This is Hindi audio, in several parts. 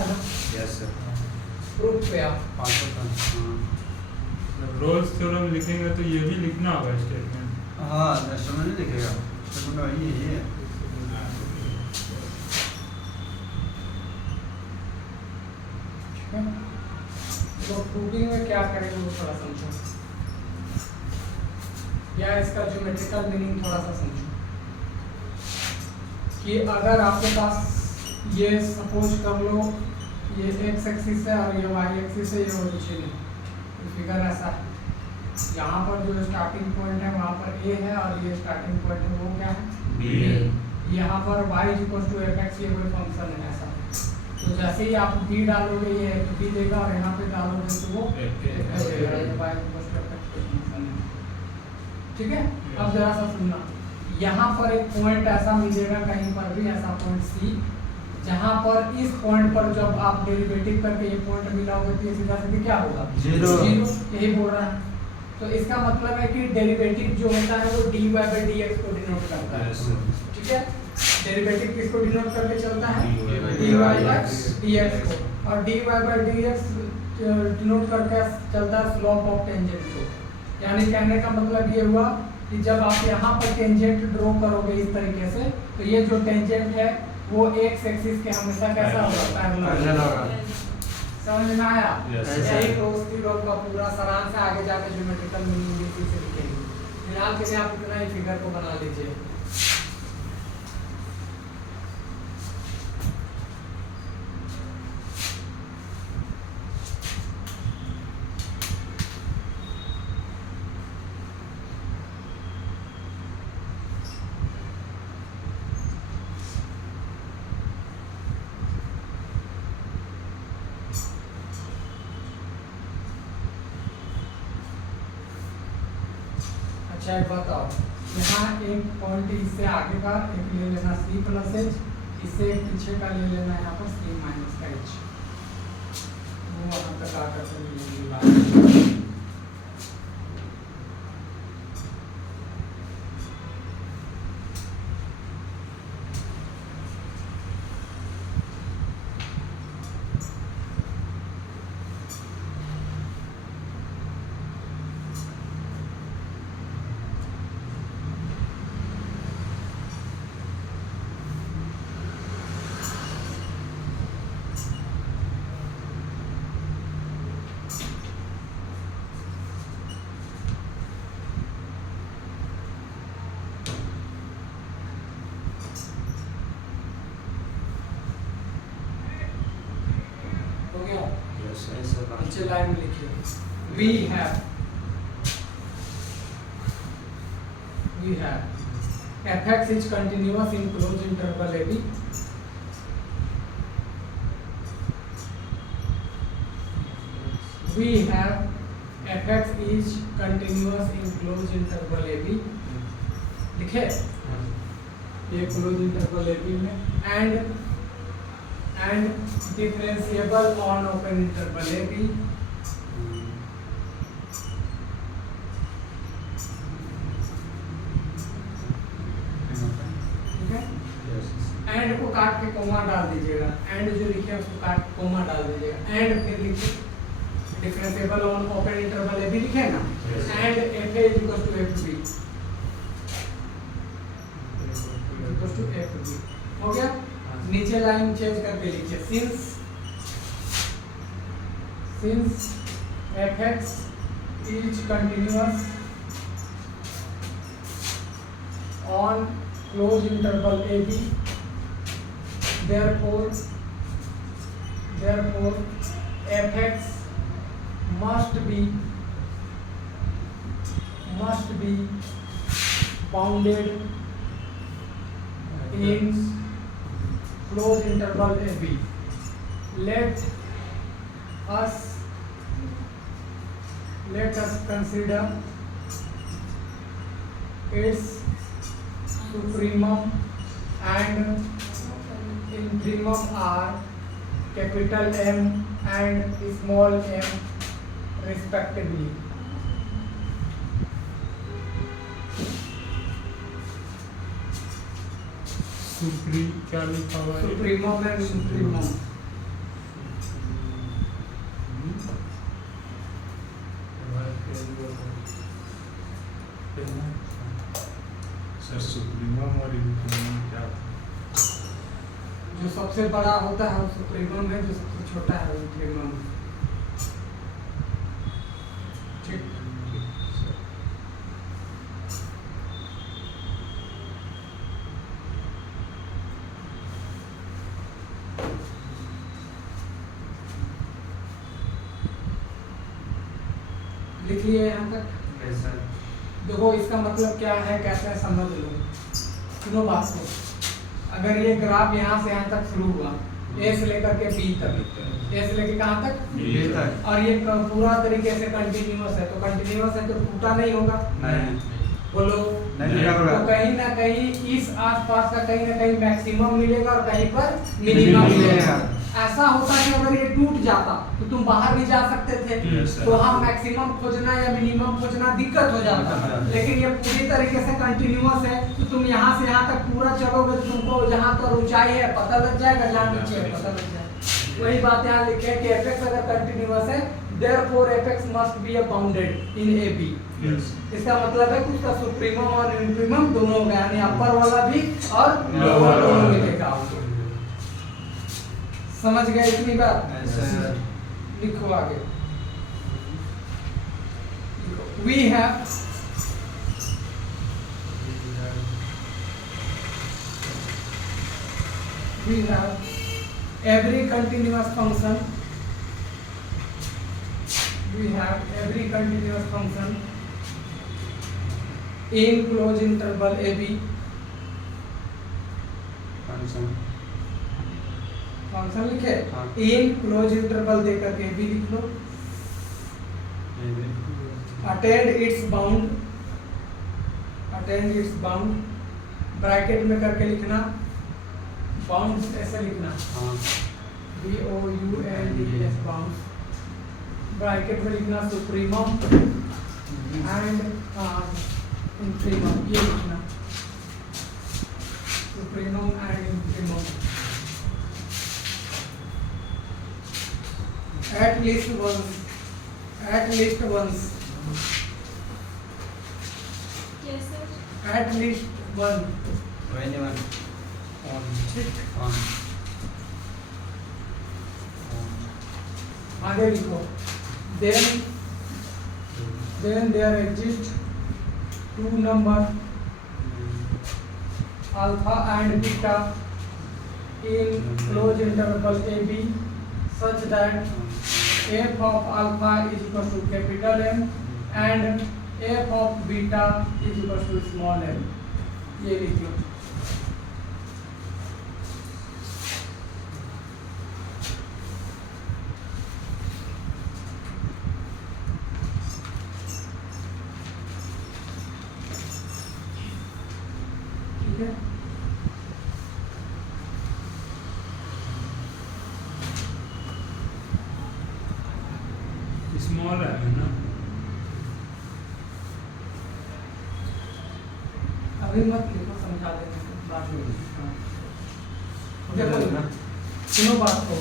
था ना? Yes sir. प्रूफ पे आप रोल्स थ्योरम लिखेंगे तो ये भी लिखना होगा स्टेटमेंट। हाँ समझ नहीं लिखेगा, स्टेटमेंट वही है। तो प्रूफिंग में क्या करेंगे वो थोड़ा समझो, या इसका ज्योमेट्रिकल मीनिंग थोड़ा सा समझो कि अगर आपके पास ये सपोज कर लो ये एक्स एक्सिस है और ये वाई एक्सिस है, ये ओरिजिन है, फिगर ऐसा है, यहाँ पर जो स्टार्टिंग पॉइंट है वहाँ पर ए है और ये स्टार्टिंग पॉइंट है वो क्या है बी है। यहाँ पर y equal to F X ये कोई फंक्शन है ऐसा, तो जैसे ही आप b डालोगे ये f b देगा और यहाँ पे डालोगे तो वो f देगा, ये y equal to F X function है। ठीक है, अब जरा सा सुनना, यहाँ पर एक पॉइंट ऐसा मिलेगा कहीं पर भी ऐसा पॉइंट c, जहाँ पर इस पॉइंट पर जब आप डेरिवेटिव करके ये पॉइंट मिलाओगे तो ये सीधा सीधा क्या होगा जीरो। यही बोल रहा है। तो इसका मतलब है कि डेरिवेटिव जो होता है वो dy by dx को डिनोट करता है। ठीक है, डेरिवेटिव किसको डिनोट करके चलता है dy by dx को, और dy by dx डिनोट करके चलता है स्लोप ऑफ टेंजेंट को। यानी कहने का मतलब ये हुआ कि जब आप यहाँ पर टेंजेंट ड्रॉ करोगे इस तरीके से तो ये जो टेंजेंट है वो एक्स एक्सिस के हमेशा कैसा होगा पैरेलल होगा। समझ में आया? यही क्लोज थ्योरम का पूरा सारांश है, आगे जाके ज्योमेट्रिकल मीनिंग इसी से लिखेंगे। फिलहाल के लिए आप इतना ही फिगर को बना लीजिए। अच्छा एक बताओ, यहाँ एक पॉइंट इससे आगे का एक ले लेना c प्लस एच, इससे एक पीछे का ले लेना यहाँ पर c माइनस का एच, वो वहाँ तक आकर के मिलेगी बात। हो गया? नीचे लाइन में लिखिए we have fx is continuous in closed interval ab, we have fx is continuous in closed interval ab, लिखे ये closed interval ab में, and differentiable on open interval ab, and को काट के कोमा डाल दीजिएगा, एंड जो लिखे उसको काट के कोमा डाल दीजिएगा, एंड फिर लिखिए differentiable on open interval A भी लिखे ना, and F A equal to F B equal to F B. हो गया? नीचे लाइन चेंज करके लिखिए since F X is continuous on close interval A B, therefore fx must be bounded in closed interval ab. Let us consider its supremum and infimum are capital M and small m respectively. सुप्री क्या लिखा हुआ है? सुप्रीमम एंड इंफीमम सबसे बड़ा होता है वो सुप्रीमम है, जो सबसे छोटा है वो इंफीमम। ठीक, लिखिए यहाँ तक। Yes sir. देखो इसका मतलब क्या है, कैसे है समझ लो। सुनो बात को, अगर ये ग्राफ यहाँ से यहाँ तक शुरू हुआ, ए से लेकर के बी तक, ए से लेकर कहाँ तक, बी तक, और ये पूरा तरीके से कंटिन्यूअस है, तो कंटिन्यूअस है तो टूटा नहीं होगा। नहीं बोलो नहीं होगा। तो कहीं ना कहीं इस आसपास का कहीं ना कहीं मैक्सिमम मिलेगा और कहीं पर मिनिमम मिलेगा। ऐसा होता है कि अगर ये टूट जाता तो तुम बाहर भी जा सकते थे, तो हम मैक्सिमम खोजना या मिनिमम खोजना दिक्कत हो जाता। लेकिन ये पूरी तरीके से कंटिन्यूअस है, तो तुम यहाँ से यहाँ तक पूरा चलोगे तो तुमको जहाँ पर ऊंचाई है पता लग जाएगा, जहाँ नीचे है पता लग जाएगा। वही बात यहाँ लिखे है कि एपेक्स अगर कंटिन्यूअस है, therefore F X must be bounded in A B. इसका मतलब है कि उसका सुप्रीमम और इन्फीमम दोनों होगा, यानी अपर वाला भी और लोअर दोनों मिलेगा। समझ गए इतनी बात? लिखो आगे। We have every continuous function. We have every continuous function in closed interval AB. Function लिखे इन क्लोज इंटरवल देकर के भी लिख लो। Attains its bound, attains its bound, bracket में करके लिखना, बाउंड ऐसे लिखना, BOUNDS बाउंड, ब्रैकेट में लिखना सुप्रीमम एंड इंफीमम, ये लिखना supremum and infimum. At least once. At least once. Yes, sir. At least one. Anyone. ठीक, On. आगे लिखो। Then there exist two number alpha and beta in closed interval AB such that f of alpha is equal to capital M and f of beta is equal to small m। ये लिख लो। ठीक है, स्मॉल है ना, अभी मत लिखो, समझा देंगे बाद में। देखो सुनो बात को,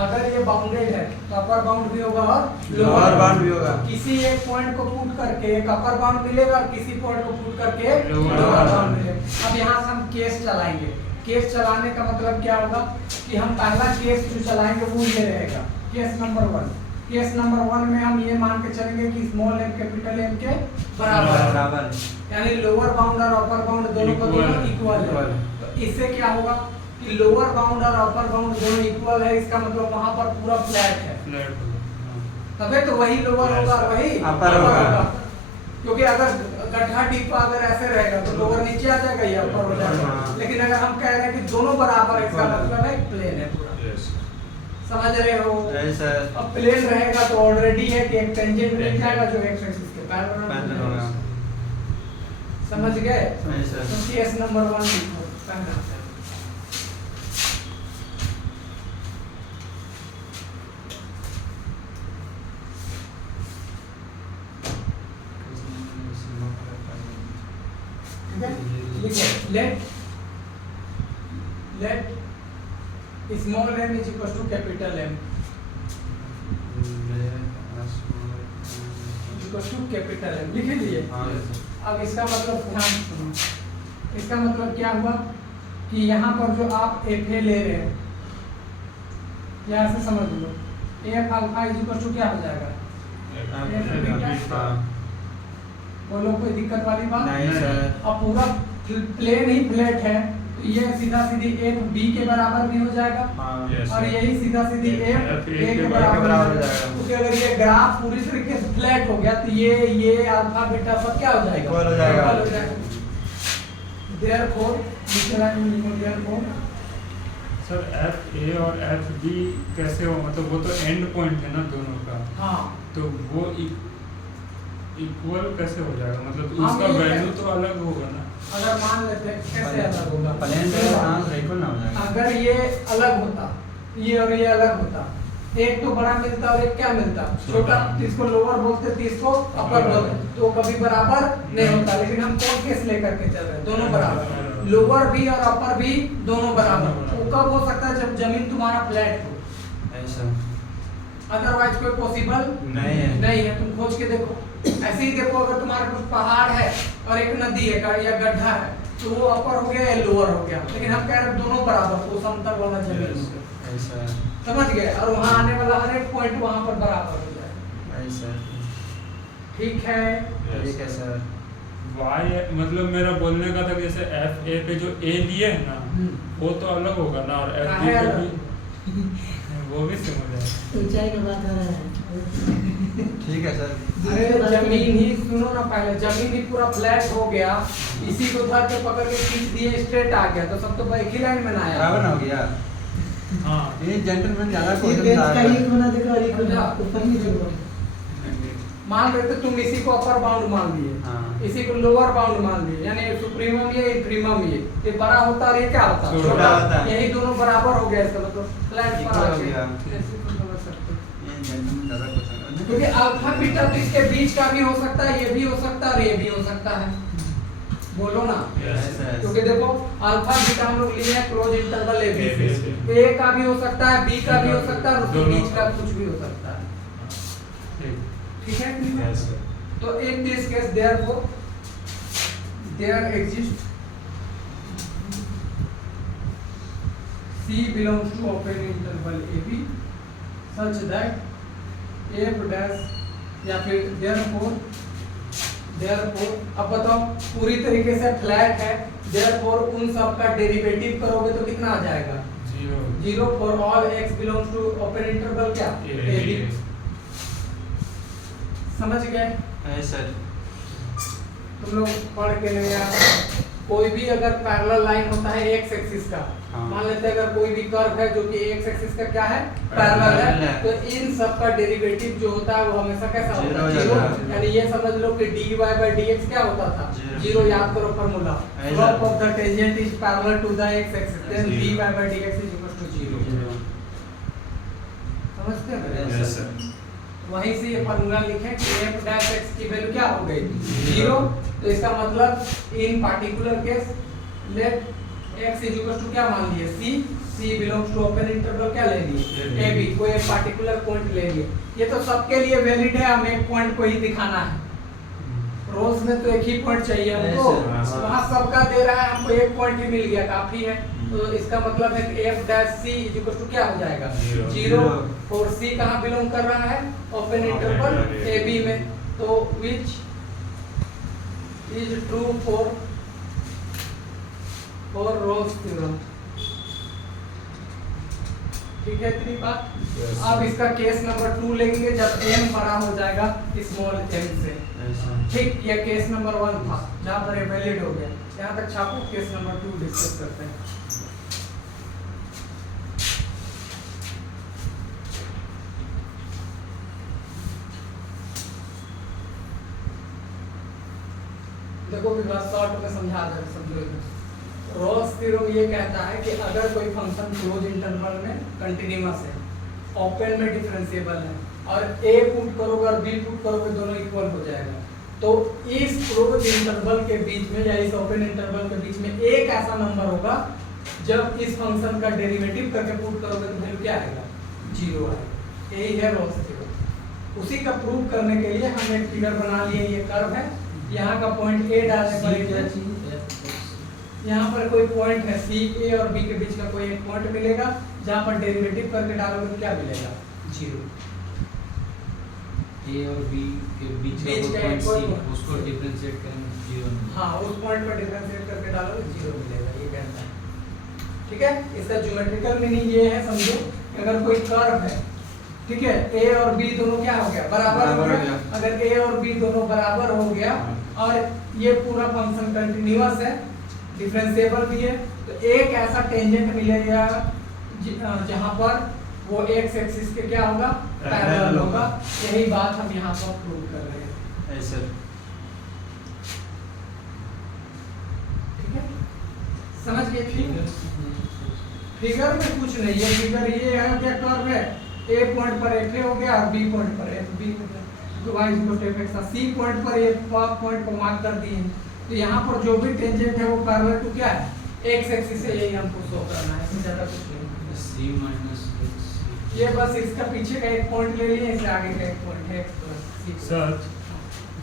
अगर ये बाउंडेड है तो अपर बाउंड भी होगा और लोअर बाउंड भी होगा। किसी एक पॉइंट को पुट करके एक अपर बाउंड मिलेगा और किसी पॉइंट को पुट करके लोअर लोअर बाउंड बाउंड मिलेगा। अब यहाँ से हम केस चलाएंगे। केस चलाने का मतलब क्या होगा कि हम पहला केस जो चलाएंगे वो ये रहेगा, केस नंबर 1। केस नंबर 1 में हम ये मान के चलेंगे कि स्मॉल m कैपिटल M के बराबर है, यानी लोअर बाउंड और अपर बाउंड दोनों का दोनों इक्वल है। तो इससे क्या होगा कि लोअर बाउंड और अपर बाउंड दोनों इक्वल है, इसका मतलब वहां पर पूरा फ्लैट है, फ्लैट तबे तो वही लोअर होगा और वही अपर होगा। क्योंकि अगर गड्ढा डिब्बा अगर ऐसे रहेगा तो लोअर नीचे आ जाएगा, ये अपर हो जाएगा। लेकिन अगर हम कह रहे हैं कि दोनों बराबर है, इसका मतलब है प्लेन है पूरा। समझ रहे हो? अब प्लेन रहेगा तो ऑलरेडी है कि एक टेंजेंट मिल जाएगा जो एक्स एक्सिस के पैरेलल होगा। समझ गए? तो केस नंबर 1 लिखो पहला। लिखो let small m is equal to capital M equal to capital M लिख लीजिए। अब इसका मतलब ध्यान सुनो, इसका मतलब क्या हुआ कि यहाँ पर जो आप एफ ए ले रहे हैं, यहाँ से समझ लो F alpha is equal to क्या हो जाएगा, हाँ बोलो कोई दिक्कत वाली बात नहीं सर। अब पूरा प्लेन ही फ्लैट है तो ये सीधा सीधी एफ बी के बराबर भी हो जाएगा हाँ और यही सीधा सीधी एफ ए के बराबर बराबर हो हो जाएगा। जाएगा। क्योंकि अगर ये ग्राफ पूरी तरीके से फ्लैट हो गया तो ये अल्फा बीटा सब क्या हो जाएगा, इक्वल हो जाएगा। इक्वल हो जाएगा। Therefore, therefore, sir F A और एफ बी कैसे हो, मतलब वो तो एंड पॉइंट है ना दोनों का, हाँ तो वो इक्वल कैसे हो जाएगा, मतलब हाँ, उसका ये वैल्यू तो अलग होगा ना। अगर मान लेते हैं कैसे अलग होगा, प्लेन पे ट्रांस इक्वल ना हो जाएगा। अगर ये अलग होता, ये और ये अलग होता, एक तो बड़ा मिलता और एक क्या मिलता छोटा, इसको लोअर बोलते थे इसको अपर बोलते, तो कभी बराबर नहीं होता। लेकिन हम कौन केस लेकर के चल रहे हैं, दोनों बराबर, लोअर भी और अपर भी दोनों बराबर। वो कब हो सकता है, जब जमीन तुम्हारा फ्लैट हो, ऐसा अदरवाइज कोई पॉसिबल नहीं है। तुम खोज के देखो, ऐसे ही देखो, अगर तुम्हारे कुछ पहाड़ है और एक नदी है या गड्ढा है तो वो अपर हो गया या लोअर हो गया, लेकिन हम कह रहे हैं दोनों बराबर, वो समतल वाला जमीन हो गया, ऐसा समझ गए, और वहाँ आने वाला हर एक पॉइंट वहाँ पर बराबर हो जाएगा। ऐसा ठीक है, ठीक है सर। वाई मतलब मेरा बोलने का था कि जैसे एफ ए पे जो ए लिए है ना वो तो अलग होगा ना, और एफ बी काहे पे अलग? भी वो भी समझ आया। ऊंचाई की बात हो रहा है। ठीक है सर। अरे जमीन ही सुनो ना, पहले जमीन ही पूरा फ्लैट हो गया, इसी को धर के पकड़ के खींच दिए, स्ट्रेट आ गया, तो सब तो एक ही लाइन में ना आया। बराबर ना हो गया। हाँ ये जेंटलमैन ज्यादा ये क्वेश्चन बेंच था का एक होना देखो और एक होना ऊपर नहीं देखो। मान रहे थे तुम इसी को अपर बाउंड मान लिए, हाँ। इसी को लोअर बाउंड मान लिए, यानी सुप्रीमम ये इंफीमम ये बड़ा होता और ये क्या होता, छोटा होता। यही दोनों बराबर हो गया, इसका मतलब फ्लैट पर इक्वल आ हो गया। गया। ऐसे तो समझ सकते हो। ये जेंटलमैन ज्यादा क्वेश्चन क्योंकि अल्फा बीटा तो इसके बीच का भी हो सकता है, ये भी हो सकता है और ये भी हो सकता है, बोलो ना। क्योंकि देखो अल्फा बीटा हम लोग लिए हैं क्लोज इंटरवल ए बी से, ए का भी हो सकता है, बी का भी हो सकता है और उसके बीच का कुछ भी हो सकता है। ठीक है, तो in this case therefore there exists C belongs to open interval AB such that f dash या फिर therefore अब बताओ पूरी तरीके से फ्लैट है, therefore उन सब का डेरिवेटिव करोगे तो कितना आ जाएगा, 0 for all x belongs to open interval क्या AB। समझ गए? सर। तुम लोग पढ़ के नहीं आया, कोई भी अगर पैरेलल लाइन होता है एक्स एक्सिस का, हाँ। मान लेते हैं अगर कोई भी कर्व है जो कि एक्स एक्सिस का क्या है पैरेलल है, तो इन सब का डेरिवेटिव जो होता है वो हमेशा कैसा होता है, जीरो। यानी ये समझ लो कि dy/dx क्या होता था, जीरो। याद करो formula, slope of the tangent is parallel to the X axis, then dy/dx is equal to 0। समझते हैं? Yes sir. वहीं से ये फार्मूला लिखें कि f डैश x की वैल्यू क्या हो गई, 0। तो इसका मतलब in particular case let x is equal to क्या मान लिए, c belongs to open interval क्या ले लिए, ab, कोई एक पार्टिकुलर पॉइंट ले लिए। ये तो सबके लिए वैलिड है, हम एक पॉइंट को ही दिखाना है, रोज में तो एक ही पॉइंट चाहिए हमको, वहाँ सबका दे रहा है, हमको एक पॉइंट ही मिल गया काफी है। तो इसका मतलब है कि f dash c is equal to क्या हो जाएगा, 0। और c कहाँ बिलोंग कर रहा है, ओपन इंटरवल ab में, तो which is true for Rolle's theorem. ठीक है इतनी बात। अब इसका केस नंबर 2 लेंगे जब m बड़ा हो जाएगा स्मॉल m से। ठीक, ये केस नंबर 1 था जहाँ पर ये वैलिड हो गया। यहाँ तक छापो, केस नंबर 2 डिस्कस करते हैं। देखो भी बात शॉर्ट में समझा दे समझो। रोल्स थ्योरम ये कहता है कि अगर कोई फंक्शन क्लोज इंटरवल में कंटीन्यूअस है, ओपन में डिफरेंशिएबल है और a पुट करोगे और b पुट करोगे दोनों इक्वल हो जाएगा, तो इस क्लोज इंटरवल के बीच में या इस ओपन इंटरवल के बीच में एक ऐसा नंबर होगा जब इस फंक्शन का डेरिवेटिव करके पुट करोगे तो वैल्यू क्या आएगा, 0 आएगा। यही है रोल्स थ्योरम। उसी का प्रूव करने के लिए हम एक फिगर बना लिए, ये कर्व है, यहाँ का पॉइंट A डालने पर यहाँ पर कोई पॉइंट है सी, ए और बी के बीच का कोई एक पॉइंट मिलेगा, जहाँ पर डेरिवेटिव करके डालोगे तो क्या मिलेगा? 0। ए और बी के बीच का बीच का पॉइंट एक सी, point- उसको डिफरेंशिएट करेंगे 0 मिलेगा। हाँ, उस पॉइंट पर डिफरेंशिएट करके डालोगे 0 मिलेगा, ये कहता है। ठीक है, इसका ज्योमेट्रिकल मीनिंग ये है, समझो अगर कोई कर्व है, ठीक है, ए और बी दोनों क्या हो गया? बराबर हो गया। अगर ए और बी दोनों बराबर हो गया और ये पूरा फंक्शन कंटिन्यूअस है, डिफरेंशिएबल भी है, तो एक ऐसा टेंजेंट मिलेगा जहां पर वो एक्स एक्सिस के क्या होगा? पैरेलल होगा। यही बात हम यहाँ पर प्रूव कर रहे हैं। ऐसे ठीक है, समझ गए? फिगर में कुछ नहीं है, फिगर ये है क्या कर्व है, ए पॉइंट पर एफ ए हो गया और बी पॉइंट पर एफ बी हो गया, y equal to F X. C point पर ये पॉइंट को मार्क कर दिए हैं, तो यहाँ पर जो भी टेंजेंट है वो पैरेलल टू क्या है? एक्स एक्सिस से, यही हमको शो करना है, इससे ज्यादा कुछ नहीं। सी माइनस एक्स, ये बस इसका पीछे का एक पॉइंट ले लिए, इससे आगे का एक पॉइंट है x प्लस c। सर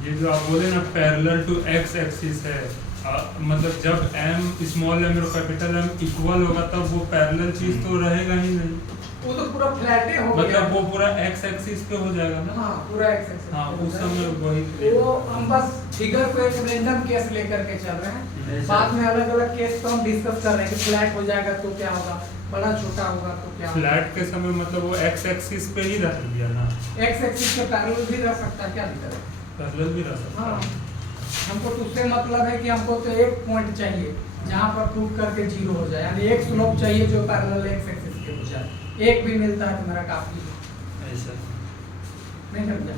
ये जो आप बोले ना पैरेलल टू एक्स एक्सिस है, मतलब जब m स्मॉल m और कैपिटल M इक्वल होगा तब वो पैरेलल चीज तो रहेगा ही नहीं, वो तो पूरा फ्लैट हो गया, मतलब वो पूरा एक्स एक्सिस पे हो जाएगा ना। हाँ पूरा एक्स एक्सिस। हाँ, उस समय वही वो हम बस फिगर को एक रैंडम केस लेकर के चल रहे हैं, बाद में अलग अलग केस तो हम डिस्कस कर रहे हैं कि फ्लैट हो जाएगा तो क्या होगा, बड़ा छोटा होगा तो क्या होगा। फ्लैट के समय मतलब वो एक्स एक्सिस पे ही रख दिया ना, एक्स एक्सिस के पैरेलल भी रह सकता है, क्या दिक्कत है? पैरेलल भी रह सकता हाँ, है। हमको तो उससे मतलब है कि हमको तो एक पॉइंट चाहिए जहाँ पर प्रूव करके 0 हो जाए, यानी एक स्लोप चाहिए जो पैरेलल एक्स एक्सिस के हो जाए। एक भी मिलता है तो मेरा काफी है। ऐसा नहीं समझा?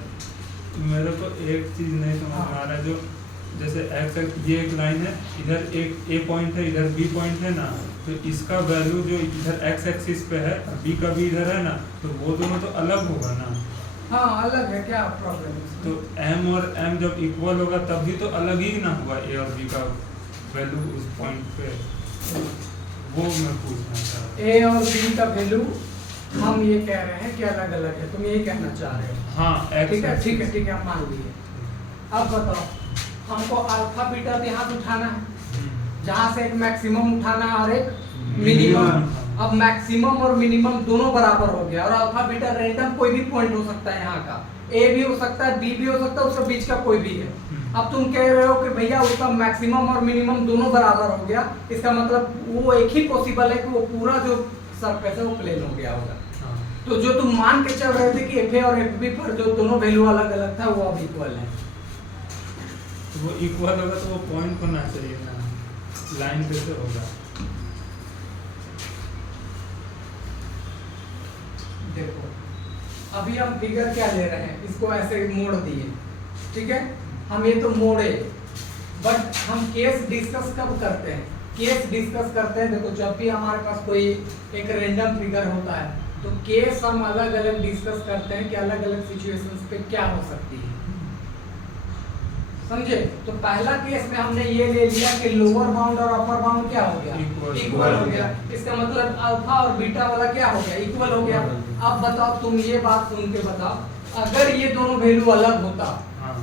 मेरे को एक चीज नहीं समझ में आ रहा है, जो जैसे एक्स ये एक लाइन है, इधर एक ए पॉइंट है, इधर बी पॉइंट है ना, तो इसका वैल्यू जो इधर एक्स एक्सिस पे है, बी का भी इधर है ना, तो वो दोनों तो अलग होगा ना। हाँ अलग है, क्या प्रॉब्लम है? तो m और m जब इक्वल होगा तब भी तो अलग ही ना हुआ a और b का वैल्यू उस पॉइंट पे, वो मैं पूछना चाह रहा ए और बी का वैल्यू हम ये कह रहे हैं कि अलग अलग है, तुम यही कहना चाह रहे हो? हूँ। हाँ x ठीक है axis- ठीक है ठीक है, हम मान लिए। अब बताओ, हमको अल्फा बीटा ध्यान उठाना है, जहाँ से एक मैक्सिमम उठाना है और एक मिनिमम। अब मैक्सिमम और मिनिमम दोनों बराबर हो गया, और अल्फा बीटा रैंडम कोई भी पॉइंट हो सकता है, यहाँ का ए भी हो सकता है, बी भी हो सकता है, उसके बीच का कोई भी है। अब तुम कह रहे हो कि भैया उसका मैक्सिमम और मिनिमम दोनों बराबर हो गया, इसका मतलब वो एक ही पॉसिबल है कि वो पूरा जो सरफेस है वो प्लेन हो गया होगा। हाँ। तो जो तुम मान के चल रहे थे कि एफ ए और एफ बी पर जो दोनों वैल्यू अलग अलग था वो अब इक्वल है। तो वो इक्वल होगा तो वो पॉइंट होना चाहिए ना, लाइन कैसे होगा? देखो अभी हम फिगर क्या ले रहे हैं, इसको ऐसे मोड़ दिए, ठीक है, हम ये तो मोड़े, बट हम केस डिस्कस कब करते हैं? केस डिस्कस करते हैं, देखो जब भी हमारे पास कोई एक रैंडम फिगर होता है तो केस हम अलग अलग डिस्कस करते हैं कि अलग अलग सिचुएशंस पे क्या हो सकती है, समझे? तो पहला केस में हमने ये ले लिया कि लोअर बाउंड और अपर बाउंड क्या हो गया? इक्वल हो गया। इसका मतलब अल्फा और बीटा वाला क्या हो गया? इक्वल हो गया। अब बताओ, तुम ये बात सुन के बताओ, अगर ये दोनों वैल्यू अलग होता, हाँ।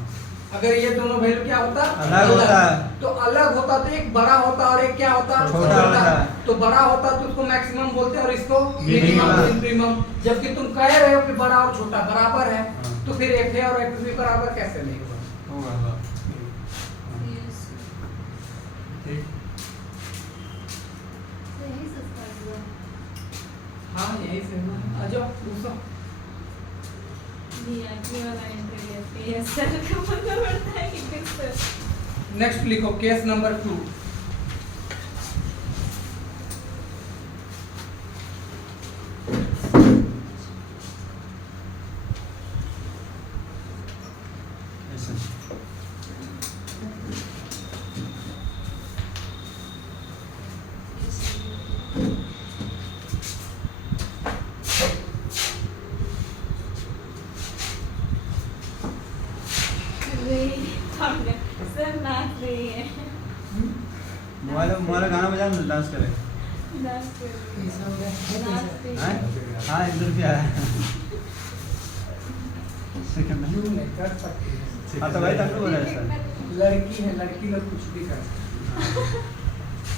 अगर ये दोनों वैल्यू क्या होता? अलग होता है। तो अलग होता तो एक बड़ा होता और एक क्या होता? छोटा होता। तो बड़ा होता तो उसको मैक्सिमम बोलते हैं और इसको मिनिमम। मिनिमम। जबकि तुम कह रहे हो कि बड़ा और छोटा बराबर है, हाँ। तो फिर एफ ए और एफ बी बराबर कैसे नहीं होगा? होगा। ठीक। हाँ यही से हुआ। आ जाओ पूछो। नेक्स्ट लिखो केस नंबर 2। सर नाच रही है, मोबाइल गाना बजा डांस करे। नाच रही है, नाच रही हाँ है। हाँ इधर क्या है? क्यों नहीं कर सकती? हाँ तो भाई तक बोला है सर। लड़की है, लड़की लोग कुछ भी कर सकती है।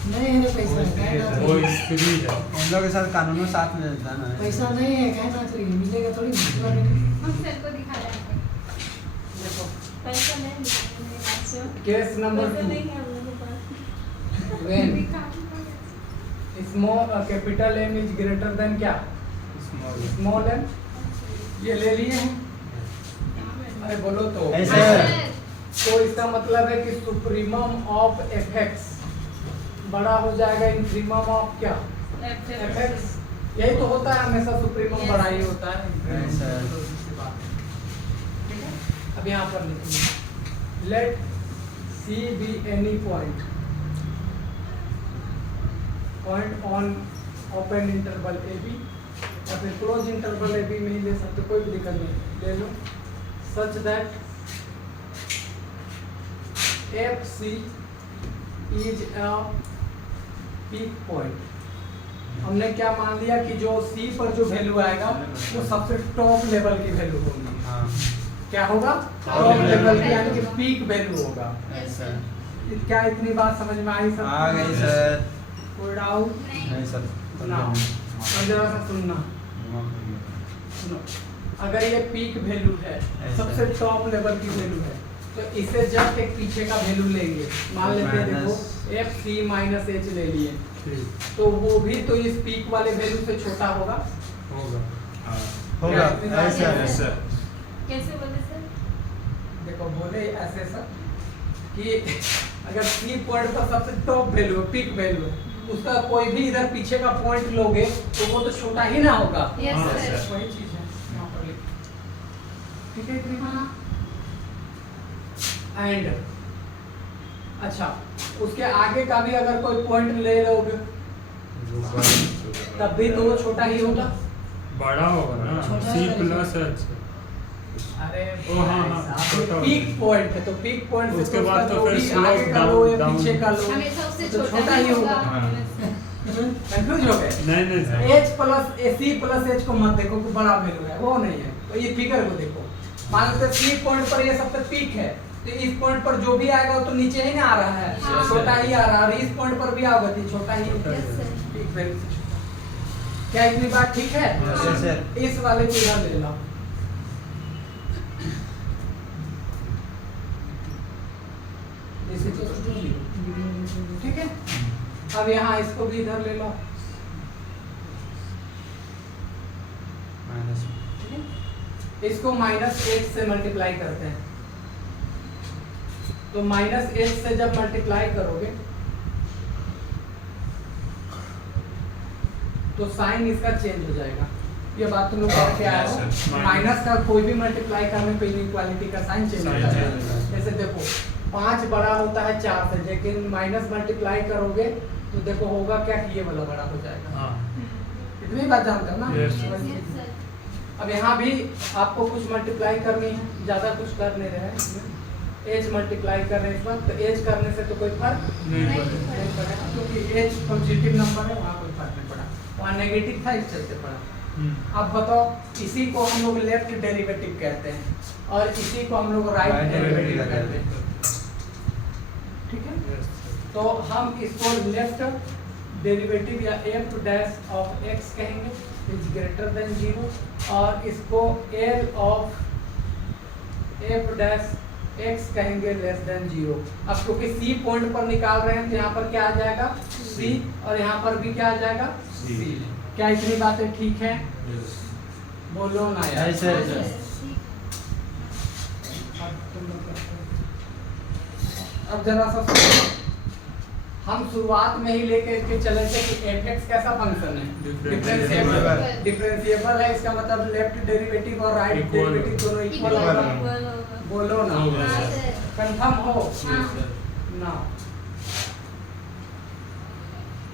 नहीं है पैसा है वो फ्री है। उन लोगों के साथ कानूनों साथ में रहता है ना। पैसा नहीं है कहे ना फ्री मिलेगा थोड़ी हम सर को दिखा रहे हैं देखो पैसा नहीं मिलेगा आपसे केस नंबर पैसा 2 नहीं है हम लोगों के पास When दिखा small capital M is greater than क्या स्मॉल m ये ले लिए हैं अरे बोलो तो ऐसे तो इसका मतलब है कि सुप्रीमम ऑफ fx बड़ा हो जाएगा इंफीमम ऑफ क्या fx यही तो होता है हमेशा सुप्रीमम Yes. बड़ा ही होता है Yes, sir. तो दूसरी बात है। ठीक है अब यहाँ पर लिखिए let C be any point on open interval AB या फिर क्लोज इंटरवल AB में ही ले सकते कोई भी दिक्कत नहीं ले लो such that FC is a peak point हमने क्या मान लिया कि जो C पर जो वैल्यू आएगा वो सबसे टॉप लेवल की वैल्यू होगी हाँ। क्या होगा Top टॉप level लेवल की की यानी कि value। पीक वैल्यू होगा Yes, sir. क्या इतनी बात समझ में आई सब आ गई सर। कोई डाउट नहीं सर। ना और जरा सा सुनना सुनो अगर ये पीक वैल्यू है ऐसा। सबसे टॉप लेवल की वैल्यू है तो इसे जस्ट एक पीछे का वैल्यू लेंगे मान लेते हैं देखो एफ सी माइनस एच ले लिए ठीक तो वो भी तो इस पीक वाले वैल्यू से छोटा होगा होगा। होगा क्या इतनी बात ऐसा है? है। कैसे बोले सर देखो बोले ऐसे सर कि अगर सी पॉइंट पर सबसे टॉप वैल्यू है पीक वैल्यू है उसका कोई भी इधर पीछे का पॉइंट लोगे तो वो तो छोटा ही ना होगा यस हाँ, सर सर। वही चीज है यहाँ पर लिखो ठीक है इतनी हाँ एंड अच्छा उसके आगे का भी अगर कोई पॉइंट ले लोगे तब भी तो वो छोटा ही होगा बड़ा होगा ना छोटा C है। Plus H। अरे ओ, हाँ, हाँ, छोटा होगा। पीक पॉइंट है तो पीक पॉइंट से उसके तो बाद उसका तो जो फिर भी slope आगे का down- लो या down- पीछे का लो हमेशा उससे तो छोटा ही होगा हाँ। कंफ्यूज हो गए नहीं नहीं sir. H plus C plus H को मत देखो कि बड़ा वैल्यू है वो नहीं है तो ये फिगर को देखो मान लेते सी पॉइंट पर ये सबसे पीक है तो इस पॉइंट पर जो भी आएगा वो तो नीचे ही ना आ रहा है हाँ। छोटा ही आ रहा है और इस पॉइंट पर भी आओगे तो छोटा ही छोटा ही यस सर पीक वैल्यू से छोटा। क्या इतनी बात ठीक है Yes, sir. इस वाले को यहाँ ले लो ठीक है अब यहाँ इसको भी इधर ले लो माइनस ठीक है इसको माइनस एच से मल्टीप्लाई करते हैं तो माइनस एच से जब मल्टीप्लाई करोगे तो साइन इसका चेंज हो जाएगा ये बात तुम लोग पढ़ के आए हो Yes, sir. माइनस का कोई भी मल्टीप्लाई करने पे इनइक्वालिटी का साइन चेंज हो Sign जाता change हो है जैसे देखो 5 बड़ा होता है 4 से लेकिन माइनस मल्टीप्लाई करोगे तो देखो होगा क्या कि ये वाला बड़ा हो जाएगा हाँ इतनी बात जानते हो ना Yes, यस सर अब यहाँ भी आपको कुछ मल्टीप्लाई करनी है ज़्यादा कुछ कर नहीं रहे हैं इसमें एज मल्टीप्लाई कर रहे हैं इस बार तो एज करने से तो कोई फर्क नहीं नहीं पड़ेगा। नहीं पड़ेगा क्योंकि एज पॉजिटिव नंबर है वहाँ कोई फर्क नहीं पड़ा वहाँ नेगेटिव था इस चलते पड़ा अब बताओ इसी को हम लोग लेफ्ट डेरिवेटिव कहते हैं और इसी को हम लोग राइट Right डेरिवेटिव derivative कहते हैं ठीक है Yes, sir. तो हम इसको लेफ्ट डेरिवेटिव या एफ डैश ऑफ एक्स कहेंगे इज ग्रेटर देन 0 और इसको L of F dash x कहेंगे लेस देन 0 अब क्योंकि सी पॉइंट पर निकाल रहे हैं तो यहाँ पर क्या आ जाएगा सी और यहाँ पर भी क्या आ जाएगा C। सी क्या इतनी बातें ठीक है Yes. बोलो ना यार ऐसे अब जरा सा सुनो। हम शुरुआत में ही लेके के चले थे कि fx कैसा फंक्शन है Differentiable. डिफरेंशिएबल है इसका मतलब लेफ्ट डेरिवेटिव और राइट Equal. डेरिवेटिव दोनों इक्वल इक्वल होगा होगा बोलो ना होगा। हाँ सर कंफर्म हो हाँ ना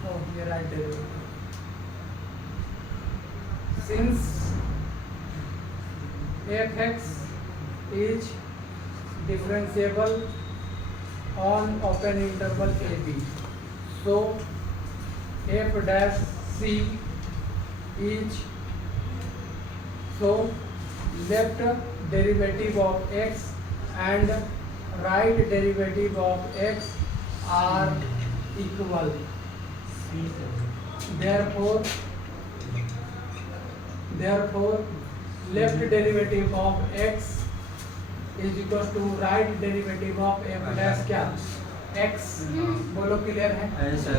ओ ये right derivative since fx is differentiable on open interval AB so f dash c is so left derivative of x and right derivative of x are equal therefore left derivative of x is equal to right derivative of f dash क्या x बोलो क्लियर है ऐसा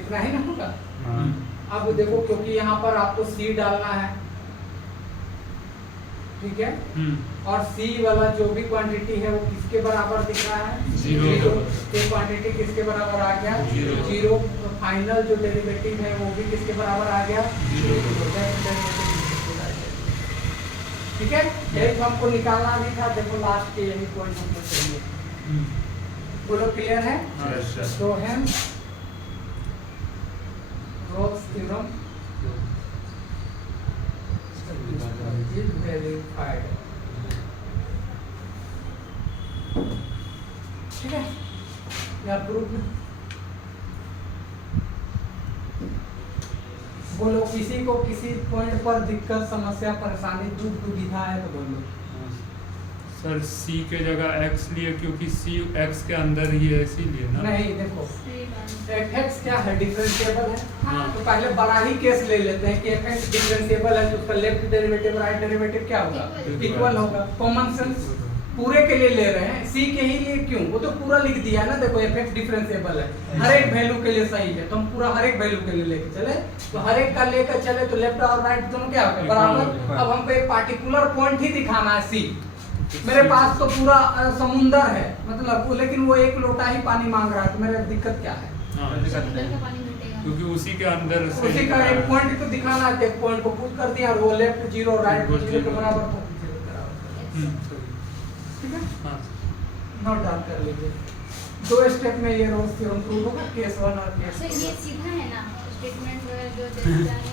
इतना ही ना होगा। हाँ अब देखो क्योंकि यहाँ पर आपको c डालना है, ठीक है, और c वाला जो भी क्वांटिटी है वो किसके बराबर दिख रहा है, जीरो। ये क्वांटिटी किसके बराबर आ गया, जीरो। जीरो। फाइनल जो डेरिवेटिव है वो भी किसके बराबर आ गया, जीरो। ठीक है। यही तो हमको निकालना भी था, देखो लास्ट के यही पॉइंट हमको चाहिए। बोलो क्लियर है। तो हम रोल्स थ्योरम is verified, ठीक है, या प्रूफ। बोलो किसी को किसी पॉइंट पर दिक्कत समस्या परेशानी दुख दुविधा है तो बोलो। सर c के जगह x लिए क्योंकि c x के अंदर ही है इसीलिए ना। नहीं देखो fx क्या है, डिफरेंशिएबल है। हाँ। तो पहले बड़ा ही केस ले लेते हैं कि fx डिफरेंशिएबल है तो उसका लेफ्ट डेरिवेटिव राइट डेरिवेटिव क्या होगा, इक्वल होगा। कॉमन सेंस पूरे के लिए ले रहे हैं, c के ही लिए क्यों, वो तो पूरा लिख दिया है ना। देखो fx डिफरेंशिएबल है, हर एक वैल्यू के लिए सही है, तो हम पूरा हर एक वैल्यू के लिए लेके चले, तो हर एक का लेकर चले तो लेफ्ट और राइट दोनों क्या होगा, बराबर। अब हमको एक पार्टिकुलर पॉइंट ही दिखाना है c। मेरे पास तो पूरा समुंदर है मतलब, लेकिन वो एक लोटा ही पानी मांग रहा है, तो मेरे दिक्कत क्या है, हाँ, समुद्र का पानी मिटेगा। क्योंकि उसी के अंदर से उसी का एक पॉइंट को दिखाना है, एक पॉइंट को पुट कर दिया और वो left zero right Equal zero के zero। बराबर तो जीरो के बराबर, ठीक है। हाँ। नोट डाउन कर लीजिए, दो स्टेप में ये रोल्स थ्योरम प्रूव होगा, केस 1 और केस तो 2। ये सीधा है ना स्टेटमेंट वगैरह जो देते जाएंगे।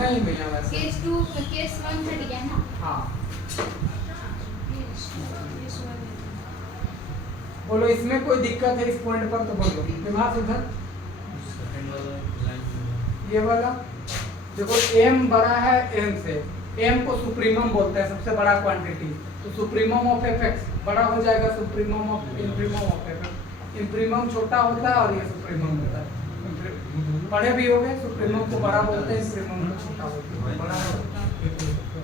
नहीं भैया वैसे, केस 2 केस 1 हट गया ना। हाँ केस 1 बोलो इसमें कोई दिक्कत है इस पॉइंट पर तो बोलो। दिमाग उधर सेकंड वाला लाइन ये वाला देखो, m बड़ा है m से, m को सुप्रीमम बोलते हैं, सबसे बड़ा क्वांटिटी, तो सुप्रीमम ऑफ fx बड़ा हो जाएगा सुप्रीमम ऑफ इम्प्रीमम ऑफ fx। इम्प्रीमम छोटा होता है और ये सुप्रीमम होता है, बड़े भी हो गए, सुप्रीमम को बड़ा बोलते हैं, इम्प्रीमम को छोटा बोलते हैं, बड़ा होता है।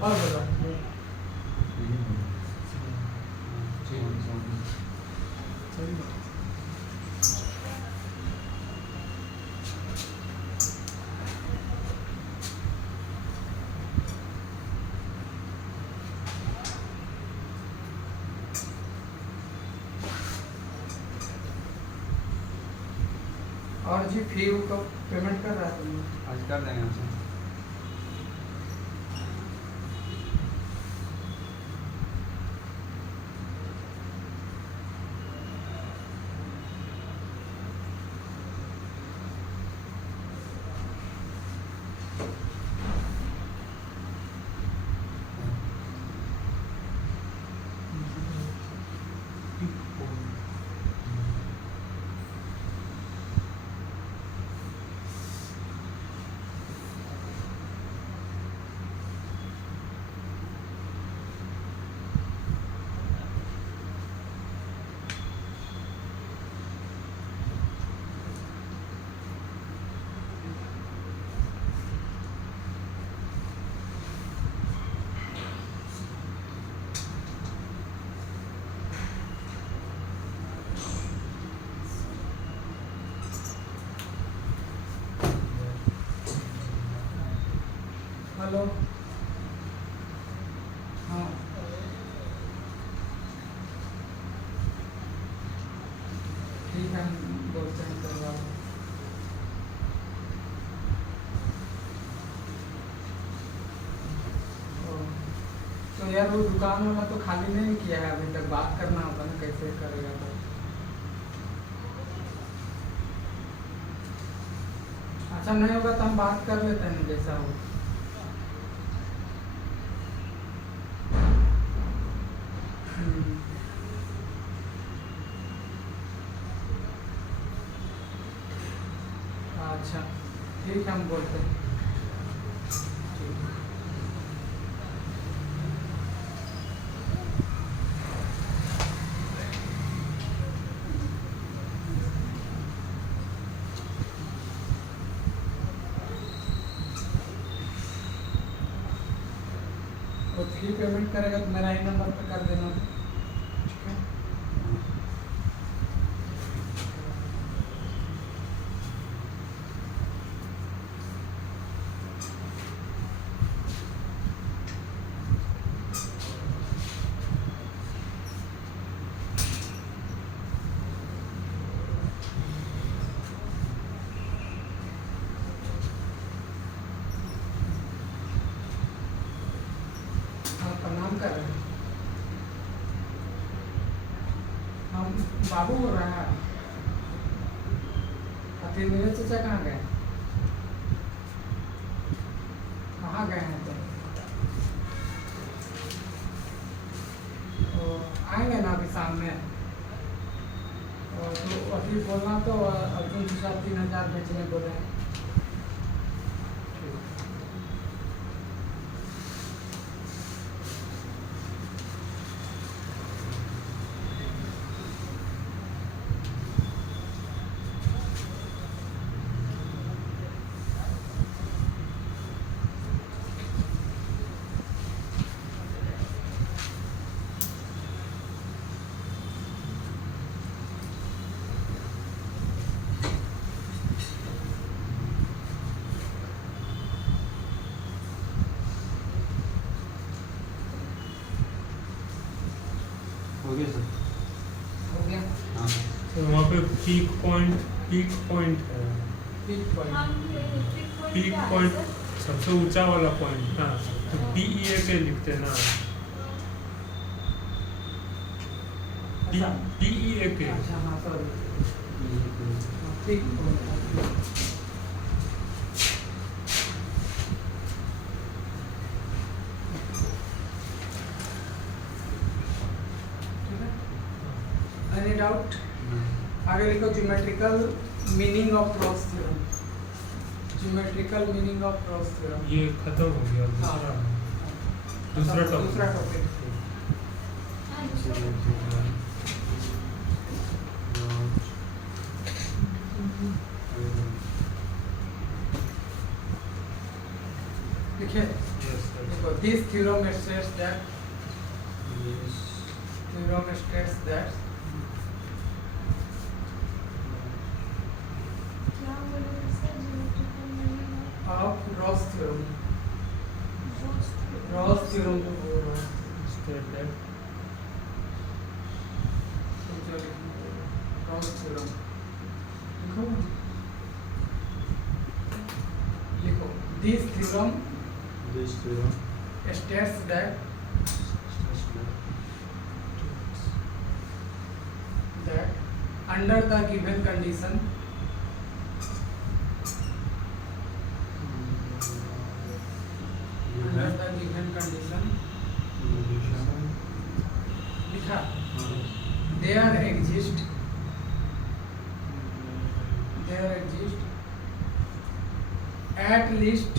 और बोलो और जी फी को पेमेंट कर रहा है तुम? आज कर देंगे हमसे। हेलो, हाँ ठीक है, हम बोलते हैं करवा दो। तो यार वो दुकान वाला तो खाली नहीं किया है अभी तक, बात करना होगा ना कैसे करेगा तो। अच्छा नहीं होगा तो हम बात कर लेते हैं जैसा हो। अच्छा ठीक है, हम बोलते हैं। पेमेंट करेगा तो मेरा ही नंबर पे कर देना, ठीक है। हाँ, प्रणाम कर रहे हैं हम। बाबू बोल रहा है। फिर मेरे चाचा कहाँ गए? कहाँ गए हैं तो आएंगे ना अभी शाम में। तो अभी बोलना तो अर्जुन के साथ 3000 बेचने बोले हैं। हो गया सर। हो गया हाँ तो वहाँ पे पीक पॉइंट है। Peak point. पीक पॉइंट सबसे ऊंचा वाला पॉइंट। हाँ, तो PEA के लिखते हैं ना। अच्छा। PEA के। अच्छा हाँ sorry, peak point. Any doubt? आगे लिखो geometrical meaning of Ross theorem. Geometrical meaning of Ross theorem. ये खत्म हो गया। दूसरा टॉपिक। दूसरा टॉपिक। देखिए, देखो दिस थ्योरम स्टेट्स दैट क्या बोले इसका geometrical meaning of Ross theorem. Of Ross theorem को बोल रहा हूँ। रॉस थ्योरम लिखो, लिखो this theorem states that under the given condition लिखा there exist at least